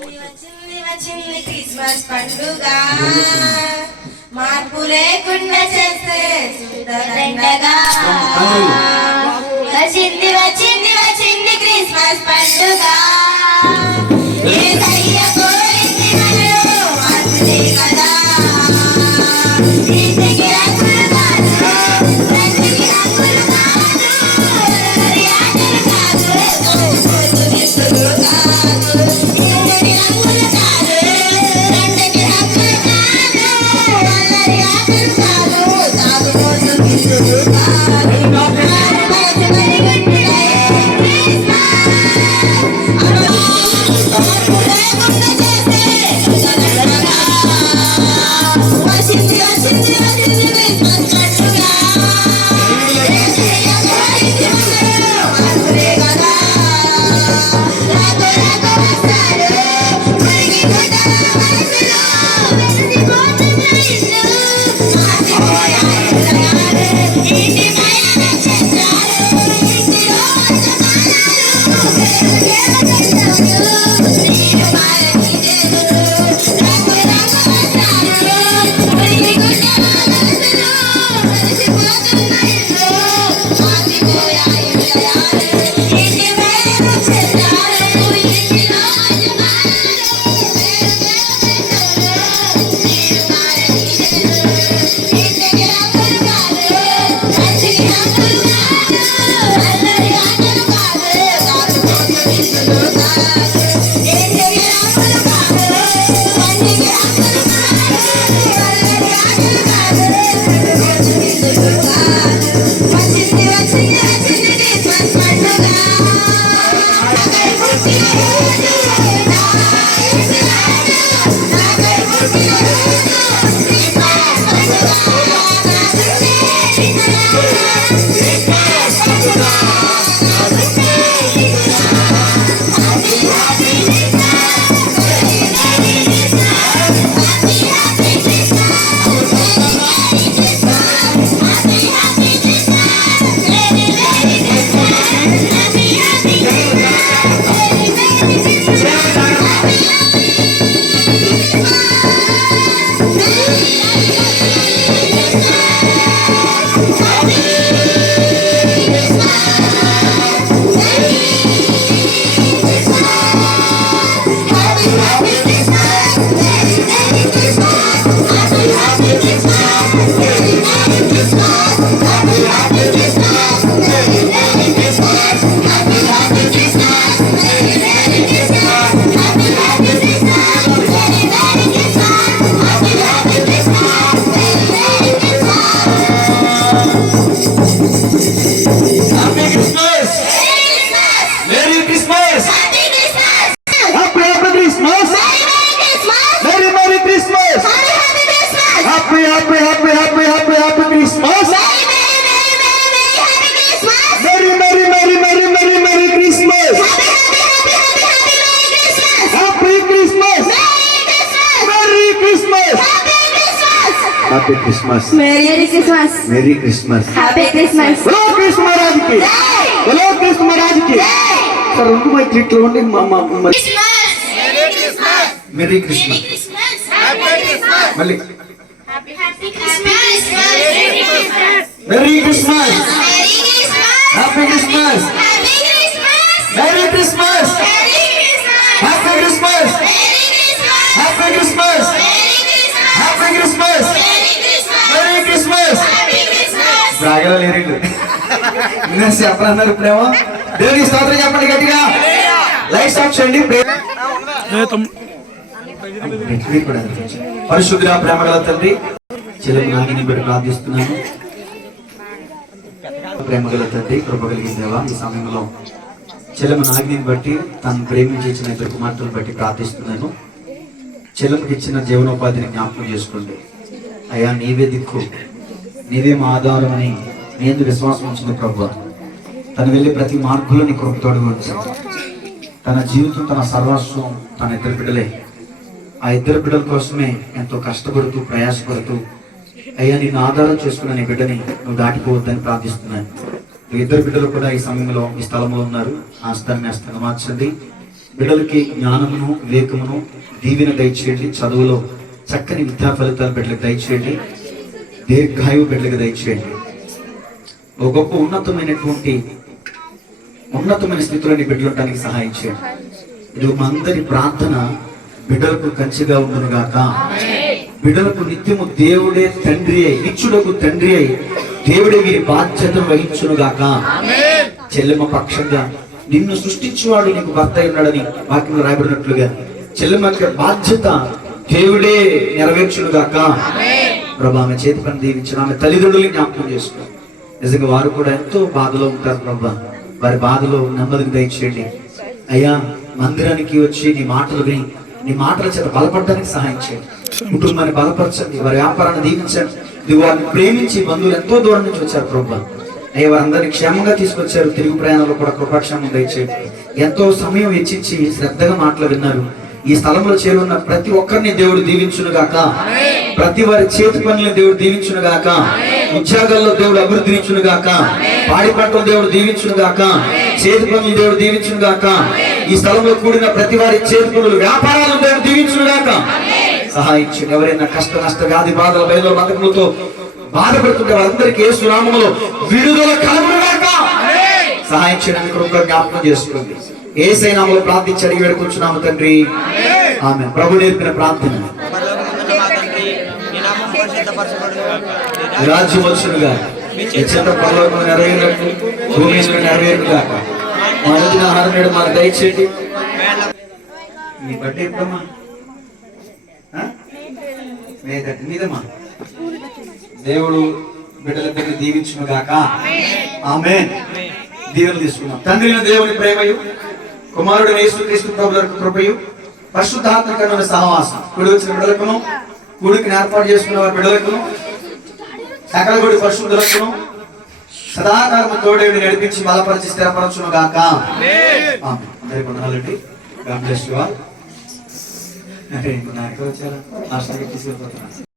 వచ్చింది క్రిస్మస్ పండుగ మార్పు లేకుండా చేస్తే సుందరంగా వచ్చింది వచ్చింది వచ్చింది క్రిస్మస్ పండుగ యేసయ్య కోరింది మనలో మార్పులే కదా ఇంటికి రంగులు కాదు రంగుకి రంగులు కాదు యాత్రలు కాదు పొద్దునిస్తులు కాదు ఇంటికి రంగులు కాదు రంగుకి రంగులు కాదు అల్లరి యాత్రలు కాదు తాగు పొద్దునిస్తులు కాదు Happy Christmas. Merry Christmas. Merry Christmas. Happy Christmas. बोलो कृष्ण महाराज की. बोलो कृष्ण महाराज की. सर उनको मैं ट्रीट करूँगी मामा. Christmas. Merry Christmas. Happy Christmas. Malik. Happy Christmas. Merry Christmas. Merry Christmas. Merry Christmas. Happy Christmas. Happy Christmas. Merry Christmas. Merry Christmas. Happy Christmas. Merry Christmas. Happy Christmas. Merry Christmas. Happy Christmas. Merry Christmas. Merry Christmas. Happy Christmas. రాగల lyric నేను చెప్పనన్నారు ప్రేమ దేవుని స్తోత్రం చెప్పండి గట్టిగా lights off చేయండి పరిశుద్ధ ప్రేమ గల తండ్రి చెల్లెలు నాగిని బిడ్డ ప్రార్థిస్తున్నాను ప్రేమ గల తండ్రి కృప కలిగిన దేవా ఈ సమయంలో చెల్లెము నాగిని బట్టి తను ప్రేమించిన ఇద్దరు కుమార్తెలను బట్టి ప్రార్థిస్తున్నాను చెల్లెముకి ఇచ్చిన జీవనోపాధిని జ్ఞాపకం చేసుకోండి అయ్యా నీవే దిక్కు నీవే మా ఆధారం అని నేను విశ్వాసం ఉంచిన ప్రభు తను వెళ్ళి ప్రతి మార్గంలో నీ కృపతోడు ఉంచు తన జీవితం తన సర్వస్వం తన ఇద్దరు బిడ్డలే ఆ ఇద్దరు బిడ్డల కోసమే ఎంతో కష్టపడుతూ ప్రయాసపడుతూ అయ్యా నిన్ను ఆధారం చేసుకున్న నీ బిడ్డని నువ్వు దాటిపోవద్దని ప్రార్థిస్తున్నాను ఇద్దరు బిడ్డలు కూడా ఈ సమయంలో ఈ స్థలంలో ఉన్నారు ఆ స్థాన్ని మార్చండి బిడ్డలకి జ్ఞానమును వివేకమును దీవెన దయచేయండి. చదువులో చక్కని విద్యా ఫలితాలు బిడ్డలకు దయచేయండి. దీర్ఘాయువు బిడ్డలకు దయచేయండి. ఒక గొప్ప ఉన్నతమైన స్థితిలోని బిడ్డలు ఉండడానికి సహాయం చేయండి. ఇది మా అందరి ప్రార్థన. బిడ్డలకు కంచిగా ఉండును గాక. బిడ్డలకు నిత్యము దేవుడే తండ్రి అయి, నిత్యుడకు తండ్రి అయి దేవుడే వీరి బాధ్యతను వహించును గాక. చెల్లెమ్మ పక్షంగా నిన్ను సృష్టించేవాడు నీకు భర్త ఉన్నాడని వాక్యంలో రాయబడినట్లుగా చెల్లెమ్మ బాధ్యత దేవుడే నెరవేర్చును గాక. ప్రభా, ఆమె చేతి పని దీవించిన ఆమె తల్లిదండ్రులని జ్ఞాపకం చేసుకో. నిజంగా వారు కూడా ఎంతో బాధలో ఉంటారు ప్రభా. వారి బాధలో నెమ్మదిని దయచేయండి అయ్యా. మందిరానికి వచ్చి నీ మాటలు విని నీ మాటల చేత బలపడడానికి సహాయం చేయండి. కుటుంబాన్ని బలపరచండి. వారి వ్యాపారాన్ని దీవించండి. ఇది వారిని ప్రేమించి బంధువులు ఎంతో దూరం నుంచి వచ్చారు ప్రభా. అయ్యా, వారందరినీ క్షేమంగా తీసుకొచ్చారు. తిరుగు ప్రయాణంలో కూడా కృపాక్షేమం దయచేయండి. ఎంతో సమయం వెచ్చించి శ్రద్ధగా మాటలు విన్నారు. ఈ స్థలంలో చేరున్న ప్రతి ఒక్కరిని దేవుడు దీవించును గాక. ప్రతి వారి చేతి పనులను దేవుడు దీవించును గాక. ఉద్యోగాల్లో దేవుడు అభివృద్ధినిచ్చును గాక. పాడి పంటలు దేవుడు దీవించును గాక. చేతి పనులు దేవుడు దీవించును గాక. ఈ స్థలంలో కూడిన ప్రతి వారి చేతి పనులు వ్యాపారాలు దేవుడు దీవించును గాక. సహాయించండి. ఎవరైనా కష్ట నష్ట వ్యాధి బాధల భయంలో బతకములతో బాధపడుతుంటే వారందరికీ యేసు నామములో విడుదల కలుగును గాక. సహాయం చేయడానికి కృపగా జ్ఞాపకం చేసుకోండి. యేసయ్య నామములో ప్రార్థించి అడిగి వేడుకొంచున్నాము తండ్రి. ఆమేన్. ప్రభు నేర్పిన ప్రార్థన రాజ్యం వచ్చునుగా, చిత్త పరలోకములో నెరవేరినట్టు భూమి మీద నెరవేరునుగా. మా అనుదిన ఆహారం నేడు మాకు దయచేయండి. మీ బర్త్డే ఎప్పుడమ్మా? మీదమ్మా. దేవుడు బిడ్డలందరినీ దీవించును గాక. ఆమేన్. దీవెనలు తీసుకున్నాం. తండ్రి దేవుని ప్రేమయు, కుమారుడు యేసుక్రీస్తు ప్రభువుల కృపయు, పరిశుద్ధాత్మకమైన సహవాసం కూడి వచ్చిన బిడ్డలకును, కూడికి ఏర్పాటు చేసుకున్న వారి బిడ్డలకును, సకల గుడి పరిశుద్ధులకును సదాకాలము తోడేవి నడిపించి బలపరిచి స్థిరపరచును గాక. అందరికీ వందనాలండి. God bless you all. నాకు వచ్చారా? తీసుకెళ్ళిపోతున్నా.